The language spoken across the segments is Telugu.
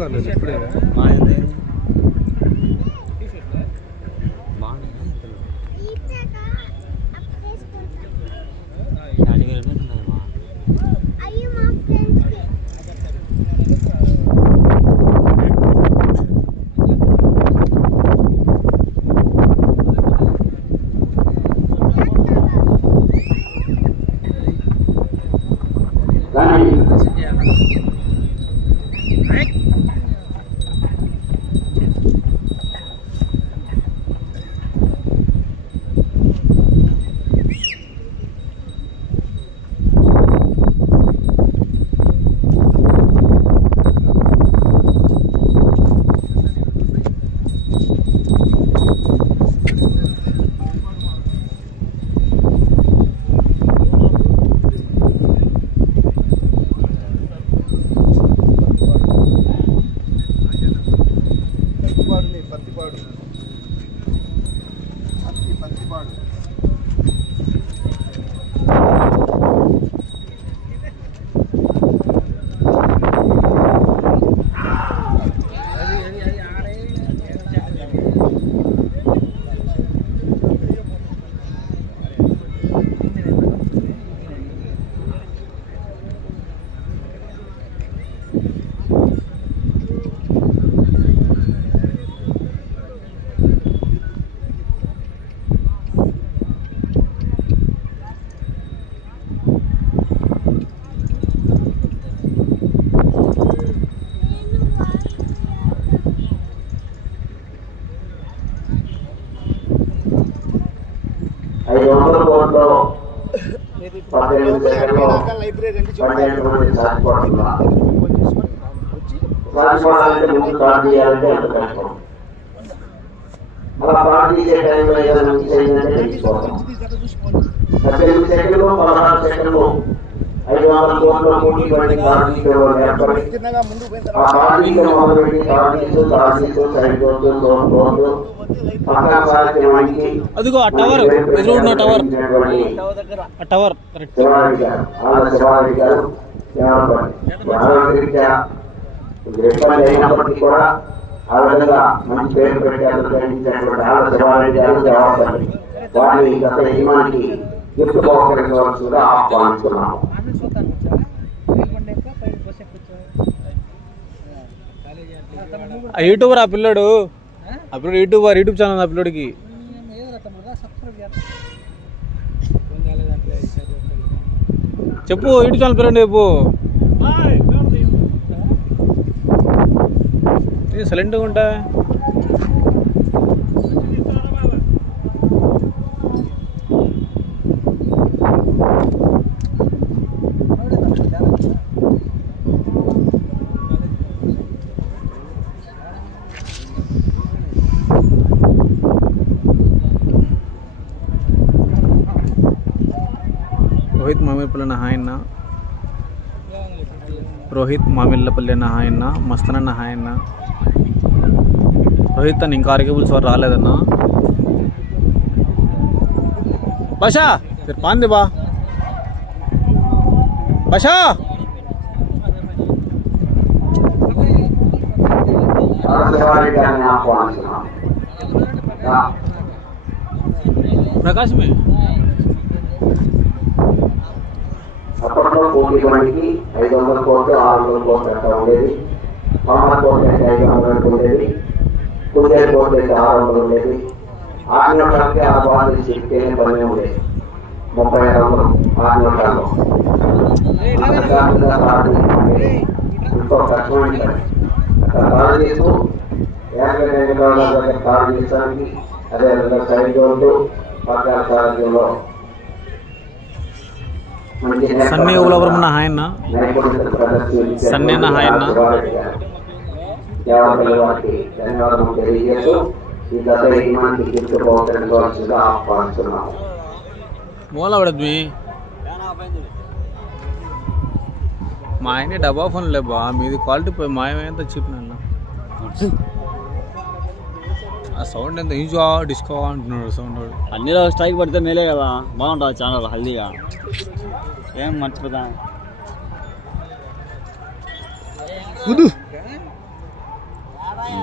కాలేదు ఇప్పుడే ఐదు కోట్ల మూడు ఇవన్నీ ఆ మొదలుపెట్టి సాధ్యమైంది అదిగో ఆ టవర్. ఎదురున్న టవర్ ఆ టవర్. కరెక్ట్ గారు గారు ఆరోగ్యరీత్యా ఇబ్బంది అయినప్పటికీ కూడా ఆ విధంగా మంచి పేరు పెట్టారు గ్రహించినటువంటి ఆళ్ళ శివారెడ్డి గారు వారిని గత యజమానికి గిఫ్ట్ బహుకరించవలసిందిగా ఆహ్వానిస్తున్నాము ఆ యూట్యూబర్ ఆ పిల్లడు. ఆ? పిల్లడు యూట్యూబర్ యూట్యూబ్ ఛానల్ ఆ పిల్లడికి. చెప్పు యూట్యూబ్ ఛానల్ పేరండి చెప్పు? సైలెంట్గా ఉంటా. రోహిత్ మామిళ్ళపల్లి హాయన్న రోహిత్ మామిళ్ళపల్లి అన్న హాయన్న మస్తనన్న హాయన్న రోహిత్ అని ఇంకా ఆర్గేబుల్స్ వారు రాలేదన్నా బాషా పాంది బా బాషా ఆళ్ళ శివారెడ్డి అప్పట్లో కోటి మనకి ఐదు వందల కోట్లు ఆరు వందల కోట్లు అట్లా ఉండేది. పామర కోట్లు అయితే ఐదు వందలకు ఉండేది. కుందేలు కోట్లు అయితే ఆరు వందలు ఉండేది. ఆరు నోట్లకి ఆ బాధ చెప్తేనే పని ఉండేది. ముప్పై ఐదు వందలు ఆరు నోట్లలో అంతకాలంగా కార్డు ఎంతో కష్టమైన అక్కడ కార్డు తీస్తూ యాభై ఐదు రోజుల దగ్గర కార్డు తీసడానికి అదేవిధంగా సైడ్ రోడ్డు పక్కన సారథ్యంలో మంచి సన్నీ ఊలవరమన్న హాయన్న సన్నీ అన్న హాయ్ అన్న. దేవతల వారికి ధన్యవాదాలు తెలియజేస్తూ ఈ గత యజమానికి గిఫ్ట్ బహుకరించవలసిందిగా ఆహ్వానిస్తున్నాము మూల పడద్మి మా ఆయన డబ్బా ఫోన్ లేబా మీది క్వాలిటీ పోయి మా ఎంత చీప్ నన్ను ఆ సౌండ్ ఎంత ఈజా డిస్కో అంటున్నాడు సౌండ్ వాడు అన్ని స్ట్రైక్ పడితే మేలే కదా బాగుంటుంది ఛానల్ హెల్దీగా ఏం మర్చిపోతా కుదు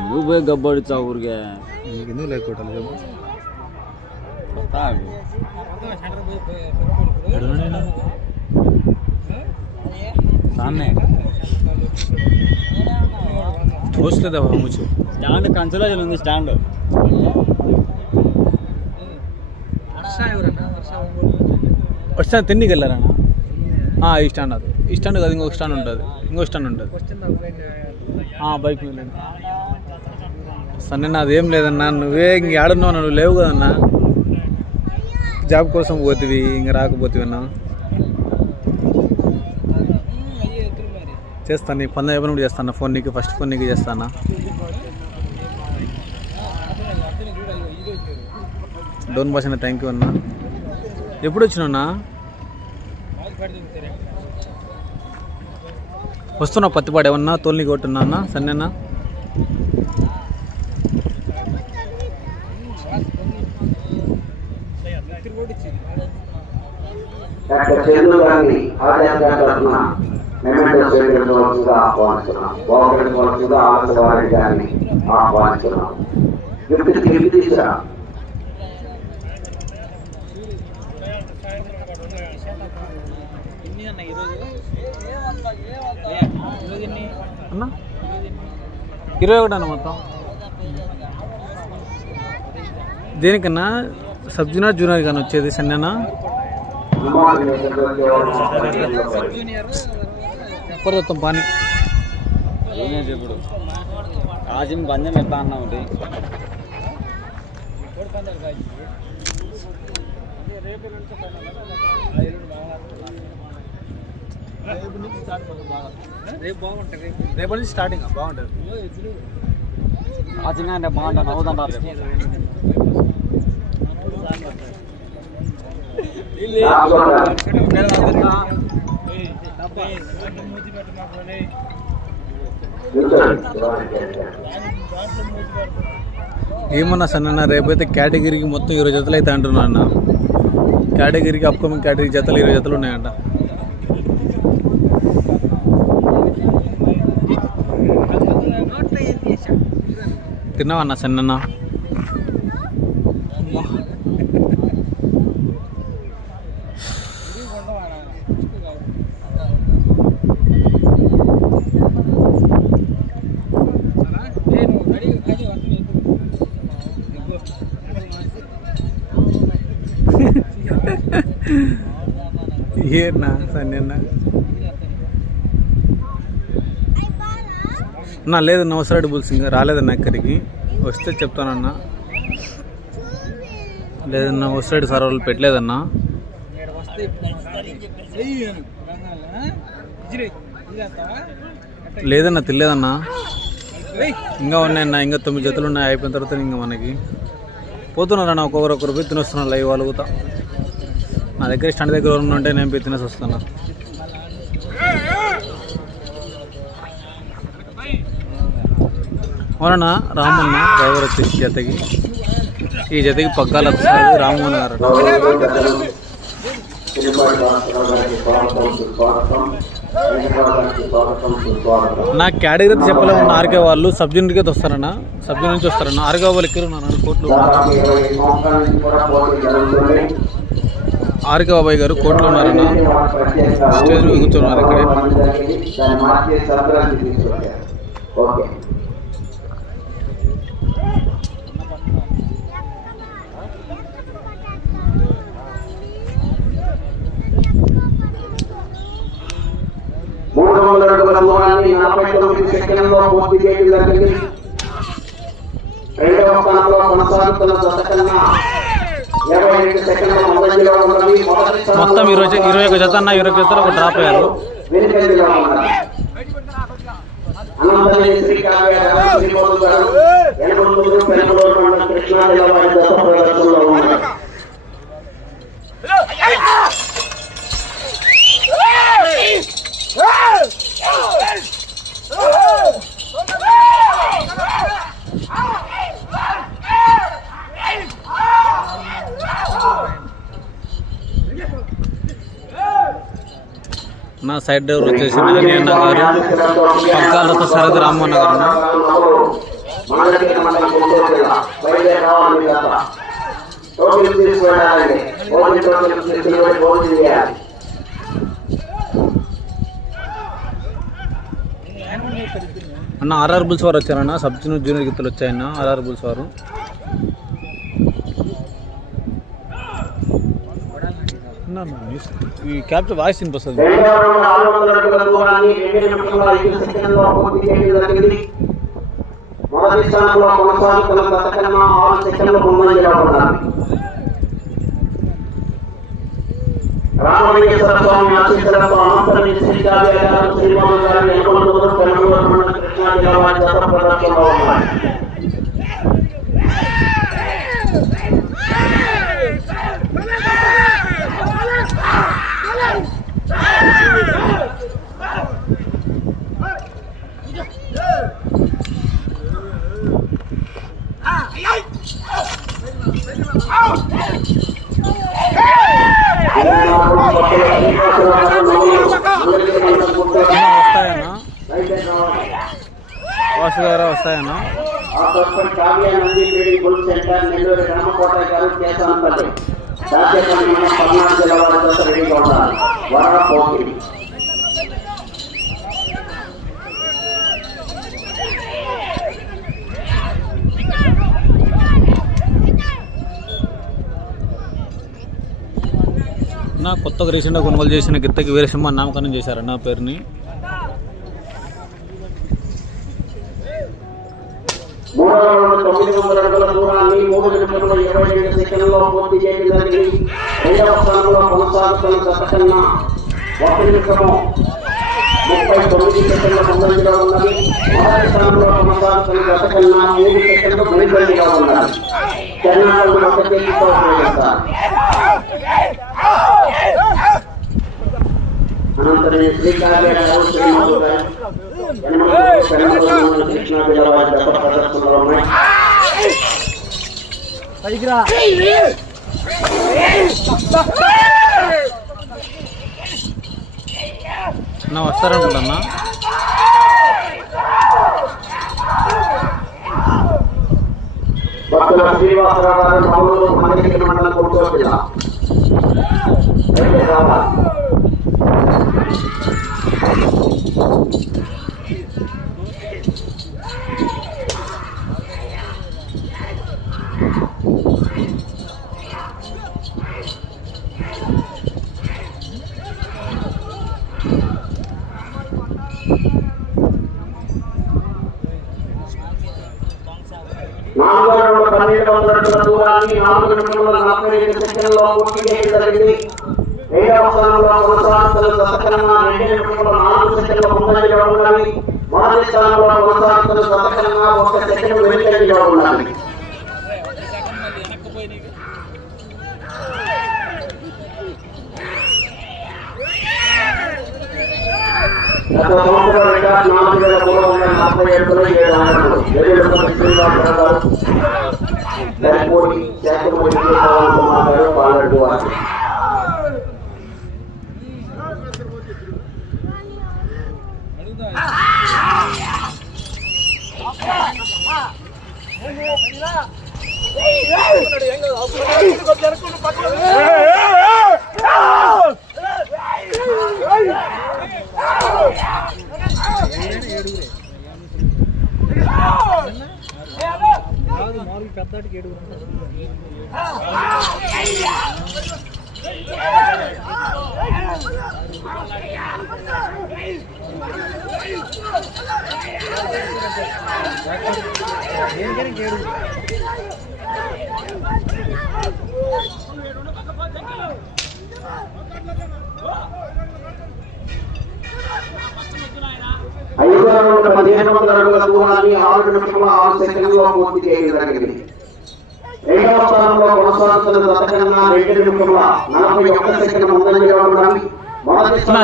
నువ్వు పోయి గబ్బడిచ్చావు ఊరికే నీకు ఎందుకు లేకపోవటాలు చెప్పు తాగు. సాన్నే చూస్తలేదా ముచ్చు? స్టాండ్ కంచులో ఉంది స్టాండ్. వచ్చా తిండికి వెళ్ళారన్నా ఈ స్టాండ్ అది. ఈ స్టాండ్ కాదు ఇంకొక స్టాండ్ ఉంటుంది. ఇంకో స్టాండ్ ఉంటుంది. బైక్ సరే నాది ఏం లేదన్నా. నువ్వే ఇంక ఆడున్నావు నువ్వు లేవు కదన్నా. జాబ్ కోసం పోతివి ఇంక రాకపోతివన్నా చేస్తాను నీకు పందెం కూడా చేస్తాను ఫోన్ నీకు ఫస్ట్ ఫోన్ నీకు చేస్తాను డోన్ భాష థ్యాంక్ యూ అన్నా. ఎప్పుడు వచ్చినా వస్తున్నా పత్తిపాడు ఏమన్నా? తోలిని కొట్టున్నా అన్న సన్నేనా డాక్టర్ స్వీకరించవలసిందిగా ఆహ్వానిస్తున్నాం బహుకరించవలసిందిగా ఆహ్వానిస్తున్నాం ఇరవై ఒకటి అన్న మొత్తం? దేనికన్నా? సబ్జునా జూనియర్ జూనియర్ కానీ వచ్చేది సన్నేనా పర్వతం పాని. చెప్పుడు? కాజిం పందెం ఎట్లా అన్నా ఒకటి రేపటి నుంచి స్టార్టింగ్ బాగుంటుంది. అంటే బాగుంటా నవ్వుతుంటారు రేపు. ఏమన్నా సన్న రేపైతే కేటగిరీకి మొత్తం ఇరవై జతలు అయితే అంటున్నా అన్న. కేటగిరీకి అప్కమింగ్ కేటగిరీ జతలు ఇరవై జతలు ఉన్నాయంట. తిన్నావన్నా సన్నన్నా ఏనా సన్న నా లేదన్న అవసరాడు బుల్స్ ఇంకా రాలేదన్న ఇక్కడికి? వస్తే చెప్తానన్నా. లేదన్నా వస్తాడు సార్ వాళ్ళు పెట్టలేదన్నా. లేదన్నా తెలియదన్నా ఇంకా ఉన్నాయన్న ఇంకా తొమ్మిది జతలు ఉన్నాయి అయిపోయిన తర్వాత ఇంకా మనకి. పోతున్నారన్నా ఒక్కొక్కరు ఒక్కరు పోయి తినొస్తున్నారు లైవ్ వాళ్ళుతా నా దగ్గర స్టాండ్ దగ్గర ఎవరు ఉంటే నేను పోయి తినేసి వస్తాను అవునన్నా రామన్న? డ్రైవర్ వచ్చేసి జతకి. ఈ జతకి పగ్గాలు వస్తుంది రామన్న గారు నా కేటగిరీ చెప్పలేము. ఆర్కే వాళ్ళు సబ్ జూనియర్కి వస్తారన్న. సబ్ జూనియర్ నుంచి వస్తారన్న. ఆర్కే వాళ్ళు ఎక్కడ ఉన్నారు? కోట్లు ఆర్కే బాబాయ్ గారు కోర్టులో ఉన్నారన్న స్టేజ్ మీద కూర్చున్నారు ఇక్కడే. మూడు వందల అడుగుల దూరాన్ని నలభై తొమ్మిది సెకండ్లో పూర్తి చేయడం జరిగింది రెండవ స్థానంలో కొనసాగుతున్న జత కన్నా మొత్తం ఇరవై ఇరవై ఒక జత అన్న ఇరవై ఒక జతలు ఒక డ్రాప్ అయ్యారు ఉన్నది అనంతని శ్రీకావ్య శ్రీమోదు గారు ఎనగొండూరు పెనగలూరు మండలం కృష్ణా జిల్లా వారి జత ప్రదర్శనలో ఉన్నాయి నా సైడ్ డ్రైవర్ వచ్చేసి నాని గారు పక్కాలతో సరది రామన్న గారు అన్న. ఆర్ఆర్ బుల్స్ వారు వచ్చారన్న సబ్ జూనియర్ జూనియర్ గీతలు వచ్చాయన్న ఆర్ఆర్ బుల్స్ వారు అన్న, అన్న, న్యూస్- ఈ క్యాప్చర్ వాయిస్ వినిపిస్తుంది రెండవ రౌండ్ ఆరు వందల అడుగుల దూరాన్ని రెండు నిమిషముల ఐదు సెకండ్లలో పూర్తి చేయడం జరిగింది మొదటి స్థానంలో కొనసాగుతున్న గత కన్నా ఆరు సెకండ్ల ముందంజలో ఉన్నారు రామలింగేశ్వర స్వామి ఆశీస్సులతో అనంతరం శ్రీ కావ్య గారు శ్రీమోహన్ గారు ఎనుకొండూరు పెనుగోడు మండలం కృష్ణా జిల్లా వారి జత ప్రదర్శనలో ఉన్నాయి వస్తాయన్నా వాసు గారు వస్తాయన్నా ఆపరేషన్ కావ్య నంది పీడి బుల్ సెంటర్ నెల్లూరు రామకోట గారు కేశాంపల్లి దాచేపల్లి మనం పల్నాడు జిల్లా వారి చేత రెడీగా ఉండాలి వరణ పోటీ నా కొత్తగా రీసెంట్గా కొనుగోలు చేసిన గిత్తకి వీరసింహ నామకరణం చేశారు. నా పేరుని మూడవ ముప్పై తొమ్మిది సెకండ్ల ఉన్నది మొదటి స్థానంలో కొనసాగుతున్న గత కన్నా మూడు సెకండ్లు వెనుకంజగా ఉన్నది ఒక చేతితో ఉపయోగిస్తారు అనంతరం శ్రీకార్య గారు శ్రీనివాసు గారు ఎనమల పెనమల మండలం కృష్ణా జిల్లా వారి దశ ప్రదర్శనలో ఉన్నాయి నా వస్తారనుకుంటున్నా భక్తుల శ్రీనివాసరావు గారు మామూలు మంగళగిరి మండలం గుంటూరు జిల్లా బయలుదేరి రావాలి. నాలుగో రౌండ్ పన్నెండు వందల అడుగుల దూరాన్ని నాలుగు నిమిషముల నలభై ఐదు సెకండ్లలో పూర్తి చేయడం జరిగింది రెండవ స్థానంలో కొనసాగుతున్న దశకరణ రెండు నిమిషముల నాలుగు సెకండ్ల ముందంజలో ఉండాలి మొదటి స్థానంలో కొనసాగుతున్న దశకరణ ఒక సెకండ్ వెనుకంజలో ఉండాలి గత సంవత్సరం రికార్డు నాలుగు వేల మూడు వందల నలభై ఏడులో ఏడు గారు పాలడు వారు ఐదు వందల పదిహేను వందల అడుగుల దూరాన్ని ఆరు నిమిషముల ఆరు సెకండ్లో పూర్తి చేయగలిగింది రెండవ స్థానంలో కొనసాగుతున్న దశకన్నా రెండు నిమిషముల నలభై ఒక్క సెకండ్ మొదటి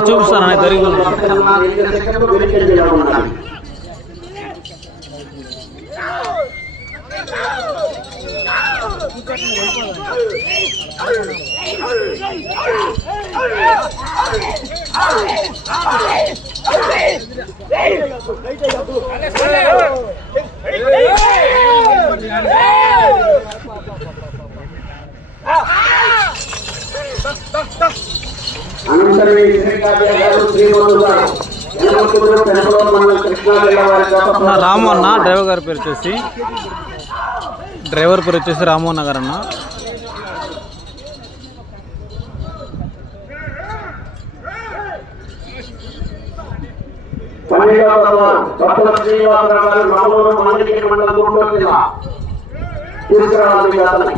చూపిస్తాను, రెండు సెకండ్లు ఈ గారు గారు నా అన్న డ్రైవర్ గారి పేరు వచ్చేసి. డ్రైవర్ పేరు వచ్చేసి రాము నగర్ గారు అన్న. You చేయాలి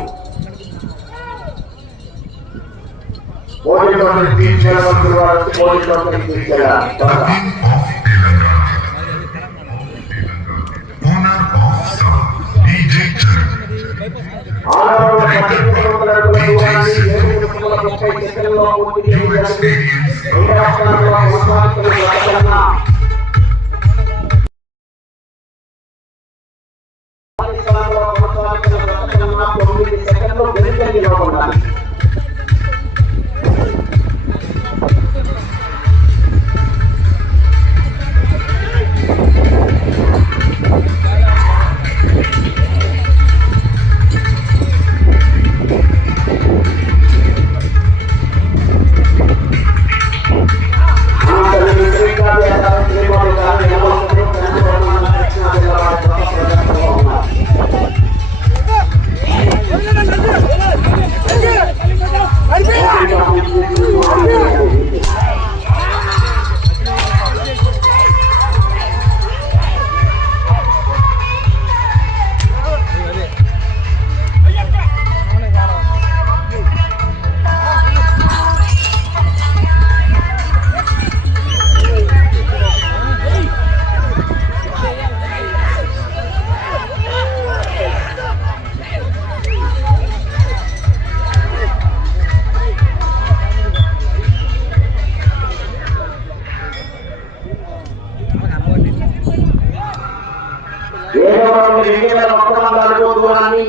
experience రెండవ కొనసాగుతున్న ప్రకటన తొమ్మిది సెకండ్లు వెనుకంజలో ఉండాలి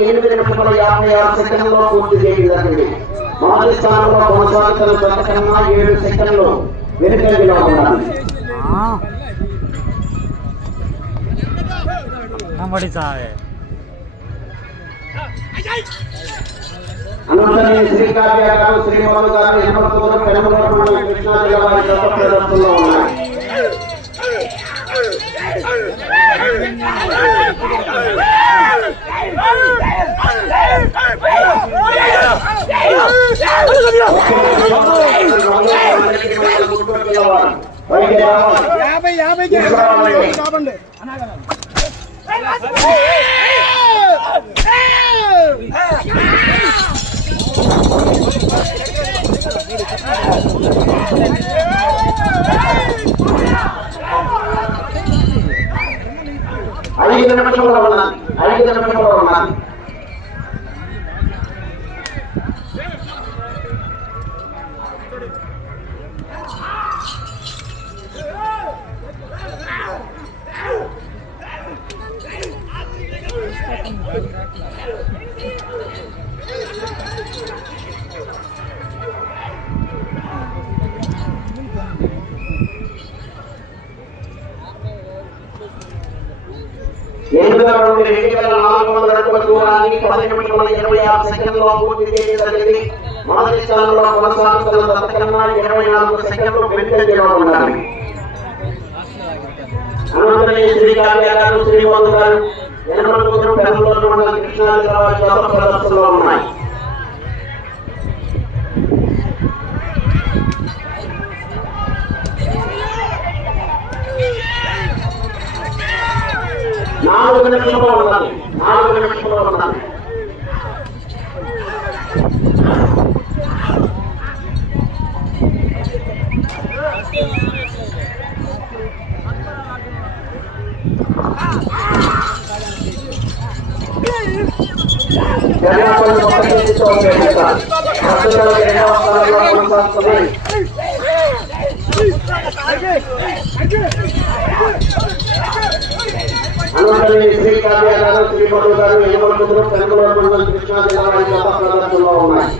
ఎనిమిది నిమిషముల యాభై ఆరు సెకండ్లలో పూర్తి చేయడం జరిగింది మొదటి స్థానంలో కొనసాగుతున్న గత కన్నా ఏడు సెకండ్లు వెనుకంజలో ఉండాలి అనంతరం శ్రీకావ్య గారు శ్రీమౌళి గారు ఎనమలకూరు పెనమలూరు మండలం కృష్ణా జిల్లా వారి గొప్ప ప్రదర్శనలో ఉన్నాయి యాభై యాభై కావండి ఐదు నిమిషంలో ఉన్నా ఐదు నిమిషంలో ఉన్నా ఎనిమిదవ రౌండ్ రెండు వేల నాలుగు వందల అడుగుల దూరాన్ని ఇరవై ఆరు సెకండ్లలో పూర్తి చేయడం జరిగింది మొదటి స్థానంలో కొనసాగుతున్న ఇరవై నాలుగు సెకండ్లు వెనుకంజలో ఉండాలి అనంతరం శ్రీ కావ్య గారు శ్రీమోహన్ గారు మండలం కృష్ణా ప్రదర్శనలో ఉన్నాయి. నాలుగు నిమిషంలో ఉండాలి. నాలుగు నిమిషంలో ఉండాలి. జనాభాను మొత్తం రెండవ స్థానంలో కొనసాగుతుంది. అనంతరం శ్రీ కావ్య శ్రీ మధు గారు ఎనమలకుదురు కృష్ణా జిల్లా వారి గొప్ప ప్రదర్శనలో ఉన్నాయి.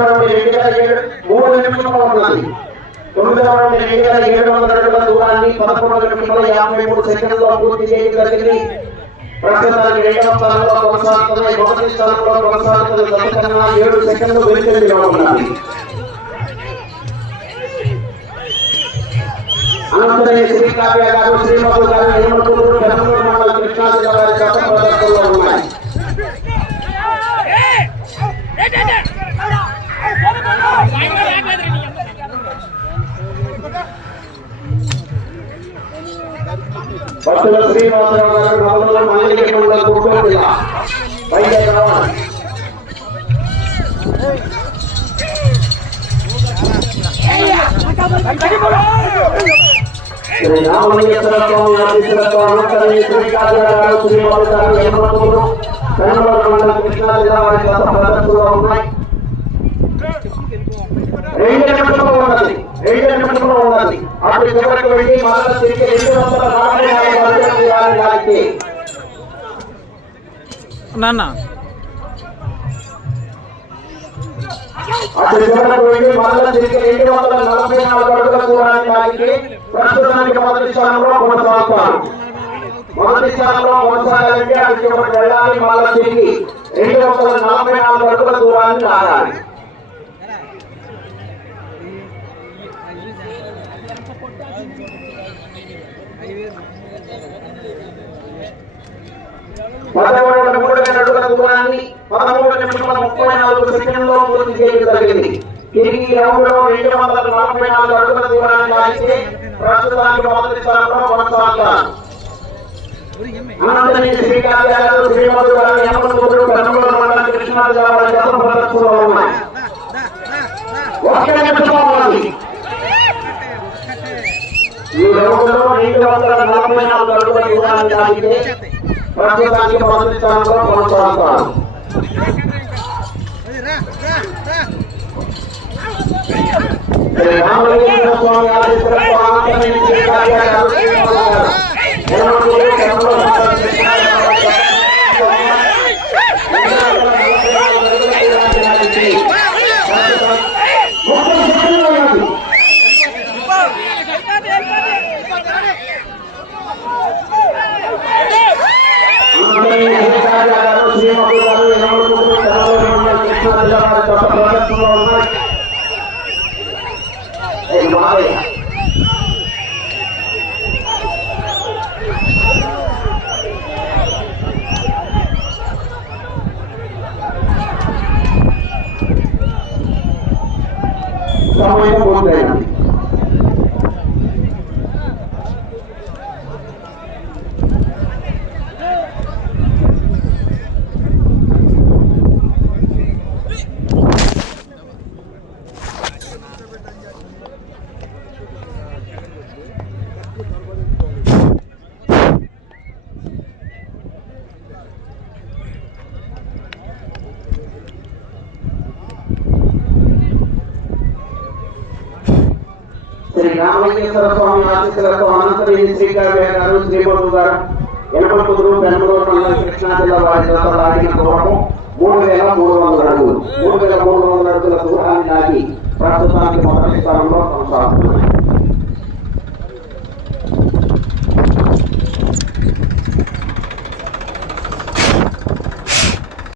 రెండు వేల ఏడు మూడు నిమిషంలో ఉన్నది తొమ్మిదవ రౌండ్ రెండు వేల ఏడు వందల అడుగుల దూరాన్ని పదకొండు నిమిషంలో యాభై మూడు సెకండ్లో పూర్తి చేయడం జరిగింది ప్రస్తుతానికి రెండవ స్థానంలో మొదటి స్థానంలో కొనసాగుతున్న ఏడు సెకండ్లు వెనుకంజలో ఉన్నది అనంతరం శ్రీ కావ్య గారు గారు మండల కృష్ణా జిల్లా వారి గత ప్రదర్శనలో ఉన్నాయి భక్తుల శ్రీనివాసరావు గారు నవలలో మంగళగిరి మండలం గుంటూరు జిల్లా వైజాగ్ రావాలి శ్రీ రామలింగేశ్వర స్వామి ఆశీస్సులతో అనంతరం శ్రీ కావ్య గారు శ్రీమతి గారు హేమకూరు పెద్దమూరు మండలం కృష్ణా జిల్లా వారి గత ప్రదర్శనలో ఉన్నాయి రెండు నిమిషంలో ఉన్నది రెండు నిమిషంలో ఉన్నది అప్పుడు చివరికి వెళ్ళి మరల తిరిగి రెండు వందల నలభై నాలుగు అడుగుల దూరాన్ని లాగితే నాన్న. అప్పుడు చివరికి వెళ్ళి మరల తిరిగి రెండు వందల నలభై నాలుగు అడుగుల దూరాన్ని లాగితే ప్రస్తుతానికి మొదటి స్థానంలో కొనసాగుతారు. మొదటి స్థానంలో కొనసాగాలంటే అటు చివరికి వెళ్ళాలి మరల తిరిగి రెండు వందల నలభై నాలుగు అడుగుల దూరాన్ని లాగాలి పదమూడు మూడు వేల అడుగుల దూరాన్ని పదమూడు నిమిషముల ముప్పై నాలుగు సెకండ్లో పూర్తి చేయడం జరిగింది తిరిగి రౌండ్లో రెండు వందల నలభై నాలుగు అడుగుల దూరాన్ని లాగితే ప్రస్తుతానికి మొదటి స్థానంలో కొనసాగుతారు అనంతరం శ్రీకాంత్ గారు శ్రీమతి గారు కర్నూలు మండలం కృష్ణా జిల్లా వారి గత ప్రదర్శనలో ఉన్నాయి ఉన్నది ఈ రౌండ్లో రెండు వందల నలభై నాలుగు అడుగుల దూరాన్ని లాగితే ప్రస్తుతానికి మొదటి స్థానంలో కొనసాగుతారు స్వామి గారి శ్రీమతి గారు యమనూరు కర్నూలు మండలం కృష్ణా జిల్లా వారి గత ముప్పై సెకండ్లు ఉన్నది సమయం పూర్తయినది శ్రీ రామలింగేశ్వర సమస్యలతో అనంతరం శ్రీకావ్య గారు శ్రీమధు గారు ఎనమకుదురు పెనమలూరు మండలం కృష్ణా జిల్లా వారి చేత లాగిన దూరము మూడు వేల మూడు వందల అడుగులు. మూడు వేల మూడు వందల అడుగుల దూరాన్ని దాటి ప్రస్తుతానికి మొదటి స్థానంలో కొనసాగుతున్నాయి